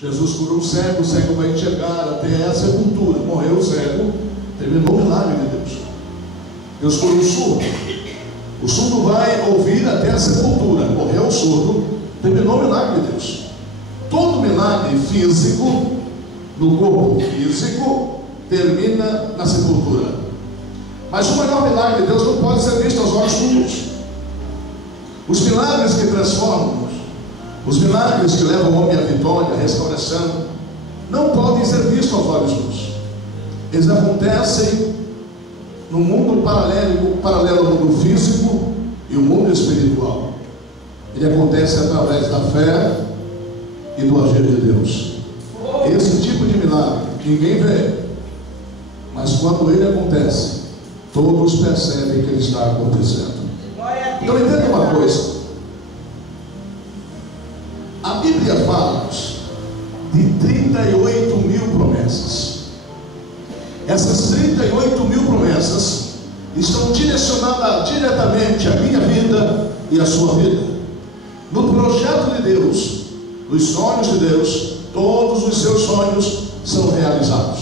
Jesus curou o cego vai enxergar até a sepultura. Morreu o cego, terminou o milagre de Deus. Deus curou o surdo vai ouvir até a sepultura. Morreu o surdo, terminou o milagre de Deus. Todo milagre físico, no corpo físico, termina na sepultura. Mas o maior milagre de Deus não pode ser visto aos olhos nus. Os milagres que transformam, os milagres que levam o homem à vitória, à restauração, não podem ser vistos aos olhos nus. Eles acontecem no mundo paralelo ao mundo físico e o mundo espiritual. Ele acontece através da fé e do agir de Deus. Esse tipo de milagre ninguém vê, mas quando ele acontece, todos percebem que ele está acontecendo. Então entenda uma coisa: a Bíblia fala-nos de 38 mil promessas. Essas 38 mil promessas estão direcionadas diretamente à minha vida e à sua vida. No projeto de Deus, nos sonhos de Deus, todos os seus sonhos são realizados.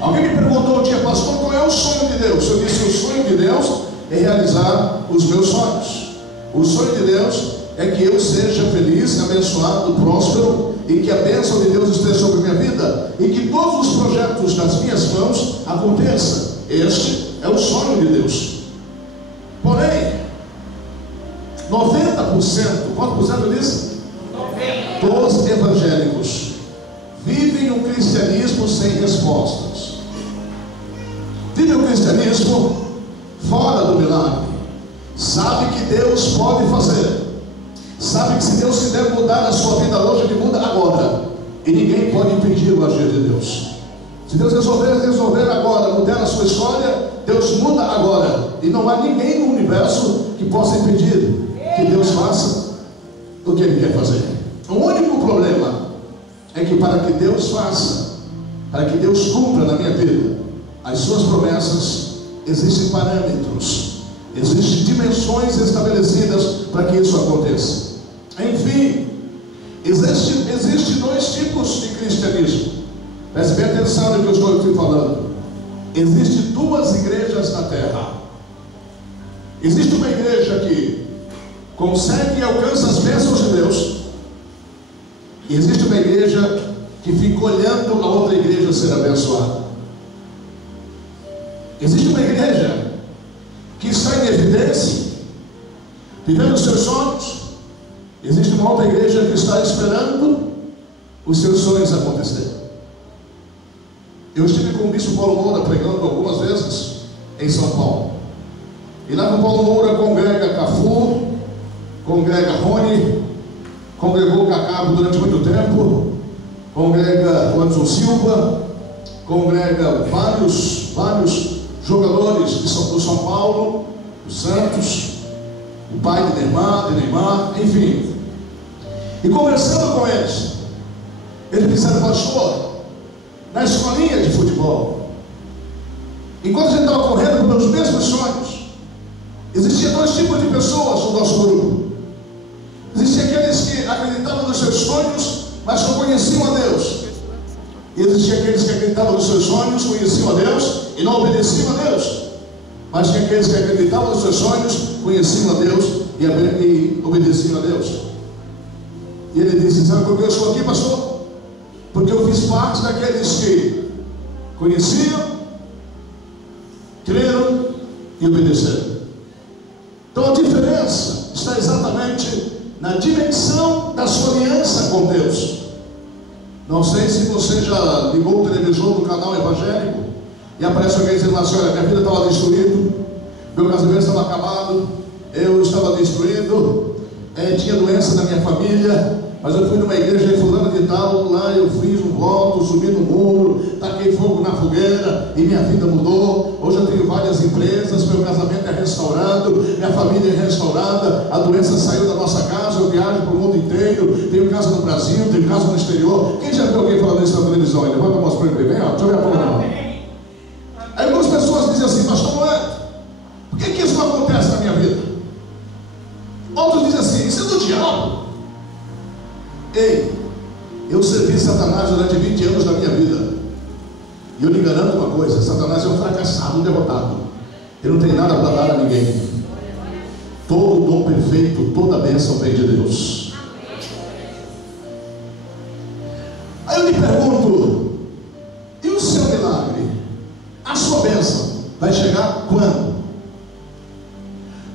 Alguém me perguntou um dia: pastor, qual é o sonho de Deus? Eu disse: o sonho de Deus é realizar os meus sonhos. O sonho de Deus é que eu seja feliz, abençoado, próspero, e que a bênção de Deus esteja sobre a minha vida, e que todos os projetos das minhas mãos aconteçam. Este é o sonho de Deus. Porém, 90%, quanto por cento disso? 90%. Dos evangélicos vivem um cristianismo sem respostas. Vivem o cristianismo fora do milagre. Sabe que Deus pode fazer. Sabe que se Deus quiser mudar a sua vida hoje, Ele muda agora. E ninguém pode impedir o agir de Deus. Se Deus resolver agora mudar a sua história, Deus muda agora. E não há ninguém no universo que possa impedir que Deus faça o que Ele quer fazer. O único problema é que para que Deus faça, para que Deus cumpra na minha vida as suas promessas, existem parâmetros, existem dimensões estabelecidas para que isso aconteça. Enfim, existem dois tipos de cristianismo. Preste bem atenção no que eu estou aqui falando. Existem duas igrejas na terra. Existe uma igreja que consegue e alcança as bênçãos de Deus, e existe uma igreja que fica olhando a outra igreja ser abençoada. Existe uma igreja que está em evidência, vivendo os seus sonhos. Existe uma outra igreja que está esperando os seus sonhos acontecerem. Eu estive com o bispo Paulo Moura pregando algumas vezes em São Paulo. E lá com Paulo Moura congrega Cafu, congrega Rony, congregou Cacabo durante muito tempo, congrega o Anderson Silva, congrega vários jogadores do São Paulo, do Santos, o pai de Neymar, enfim. E conversando com eles disseram: pastor, na escolinha de futebol, enquanto a gente estava correndo pelos mesmos sonhos, existiam dois tipos de pessoas no nosso grupo. Existiam aqueles que acreditavam nos seus sonhos, mas não conheciam a Deus. E existiam aqueles que acreditavam nos seus sonhos, conheciam a Deus e não obedeciam a Deus. Mas tinha aqueles que acreditavam nos seus sonhos, conheciam a Deus e obedeciam a Deus. E ele disse: sabe por que eu estou aqui, pastor? Porque eu fiz parte daqueles que conheciam, creram e obedeceram. Então a diferença está exatamente na dimensão da sua aliança com Deus. Não sei se você já ligou o televisor do canal evangélico e aparece alguém dizendo assim: olha, minha vida estava destruída, meu casamento estava acabado, eu estava destruído, tinha doença na minha família, mas eu fui numa igreja de fulano de tal, lá eu fiz um voto, subi no muro, taquei fogo na fogueira e minha vida mudou. Hoje eu tenho várias empresas, meu casamento é restaurado, minha família é restaurada, a doença saiu da nossa casa, eu viajo para o mundo inteiro, tenho casa no Brasil, tenho casa no exterior. Quem já viu alguém falando isso na televisão? Levanta a mão para ele bem, ó, deixa eu ver a palma na mão. Aí algumas pessoas dizem assim: pastor Moleto, por que isso não acontece na minha vida? Outros dizem assim: isso é do diabo. Ei, eu servi servi Satanás durante 20 anos da minha vida. E eu lhe garanto uma coisa: Satanás é um fracassado, um derrotado. Ele não tem nada para dar a ninguém. Todo dom perfeito, toda bênção vem de Deus. Aí eu lhe pergunto: e o seu milagre? A sua bênção vai chegar quando?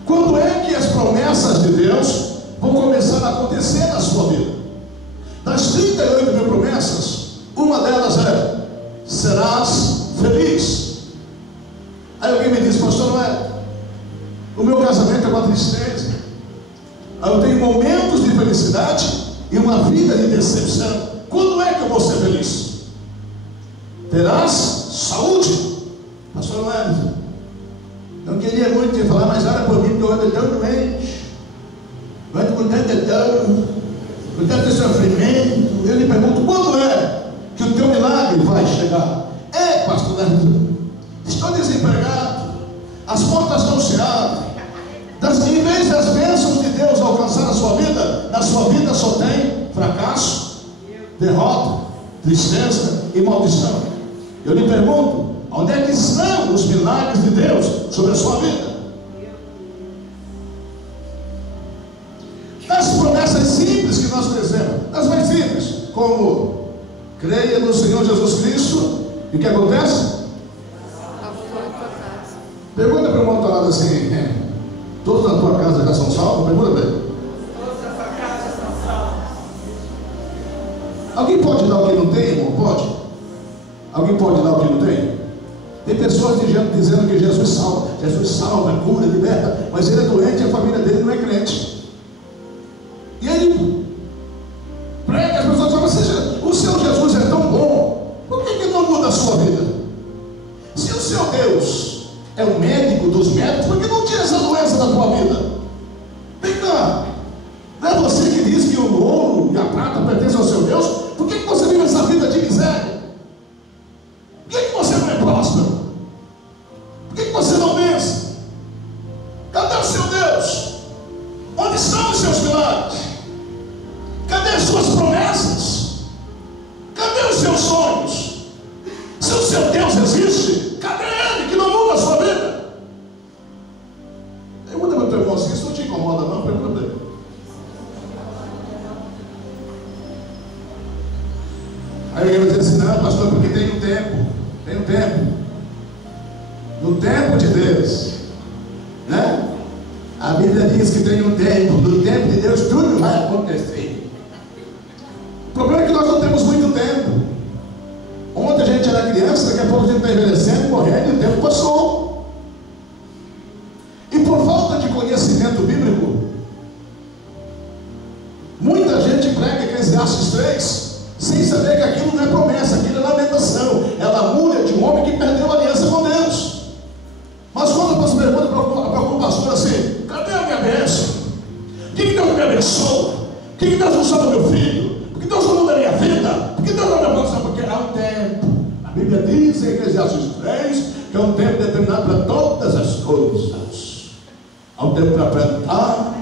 Quando é que as promessas de Deus vão começar a acontecer na sua vida? Das 38 mil promessas, uma delas é: serás feliz. Aí alguém me diz: pastor, não é? O meu casamento é uma tristeza. Aí eu tenho momentos de felicidade e uma vida de decepção. Quando é que eu vou ser feliz? Terás saúde. Pastor, não é? Não queria muito te falar, mas olha por mim, porque eu ando tão doente, eu ando com tanta dor, com tanto sofrimento. Eu lhe pergunto: quando é que o teu milagre vai chegar? Pastor, estou desempregado, as portas não se abrem. Em vez das bênçãos de Deus alcançar a sua vida, na sua vida só tem fracasso, derrota, tristeza e maldição. Eu lhe pergunto: onde é que estão os milagres de Deus sobre a sua vida? As promessas simples que nós fizemos, as mais simples, como creia no Senhor Jesus Cristo, e o que acontece? Pergunta para o irmão que está lá assim: todos na tua casa já são salvos? Pergunta para ele. Todos na tua casa são salvos. Alguém pode dar o que não tem, irmão? Pode? Alguém pode dar o que não tem? Tem pessoas dizendo que Jesus salva, cura, liberta, mas ele é doente e a família dele não é crente. E ele prega, as pessoas falam: o seu Jesus é tão bom, por que não muda a sua vida? Se o seu Deus é o médico dos médicos, por que não tira essa doença da tua vida? Vem cá, não é você que diz que o ouro e a prata pertencem ao seu Deus? Por que você vive essa vida de miséria? Por que você não é próspero? Por que você não vence? Cadê o seu Deus? Onde estão os seus milagres? Cadê as suas promessas? Cadê os seus sonhos? Se o seu Deus existe, cadê ele que não muda a sua vida? Pergunta para o teu irmão: se isso não te incomoda não, pergunta para ele. Aí ele vai dizer assim: não, pastor, porque tem um tempo. No tempo de Deus, né? A Bíblia diz que tem um tempo. No tempo de Deus tudo vai acontecer. O problema é que nós não temos muito tempo. Ontem a gente era criança, daqui a pouco a gente está envelhecendo, morrendo, e o tempo passou. E por falta de conhecimento bíblico, muita gente prega Eclesiastes 3 sem saber que aquilo não é promessa, aquilo é lamentação, é lamúria de um homem que perdeu a aliança com Deus. Mas quando você pergunta para o pastor assim: cadê a minha bênção? Por que Deus me abençoa? Por que Deus não salva meu filho? Por que Deus não muda a minha vida? Por que Deus não me abençoa? Porque há um tempo. A Bíblia diz em Eclesiastes 3 que é um tempo determinado para todas as coisas. Há um tempo para plantar,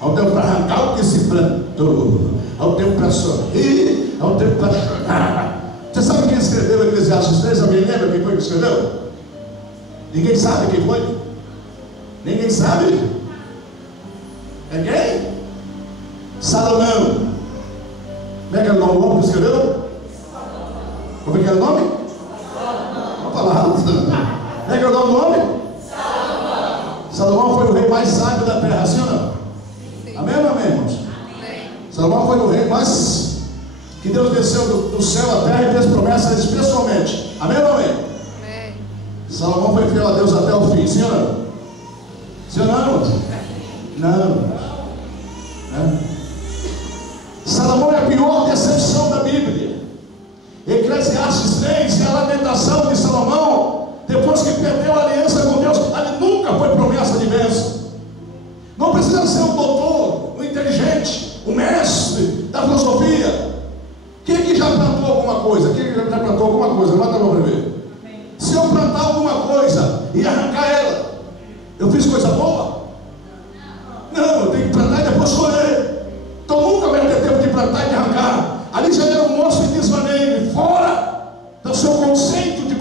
há um tempo para arrancar o que se plantou, há um tempo para sorrir, há um tempo para chorar. Você sabe quem escreveu Eclesiastes 3? Alguém lembra quem foi que escreveu? Ninguém sabe quem foi? Ninguém sabe? É quem? Salomão. Como é que era o nome do homem que escreveu? Como é que era o nome? Vamos falar. Como é que era o nome do homem? Salomão foi o rei mais sábio da terra, sim ou não? Amém ou não, amém, irmãos? Salomão foi o rei mais que Deus desceu do céu à terra e fez promessas pessoalmente. Amém ou não, amém? Salomão foi fiel a Deus até o fim, sim ou não? Sim ou não? Não. Salomão é a pior decepção da Bíblia. Eclesiastes 3 é a lamentação de Salomão depois que perdeu a aliança com Deus. Ali nunca foi promessa de bênção. Não precisa ser um doutor, um inteligente, um mestre da filosofia. Quem que já plantou alguma coisa? Quem que já plantou alguma coisa? Levanta a mão para ver. Se eu plantar alguma coisa e arrancar ela, eu fiz coisa boa? Não, eu tenho que plantar e depois colher. Então nunca vai ter tempo de plantar e de arrancar. Ali já era um moço e disse seu conceito de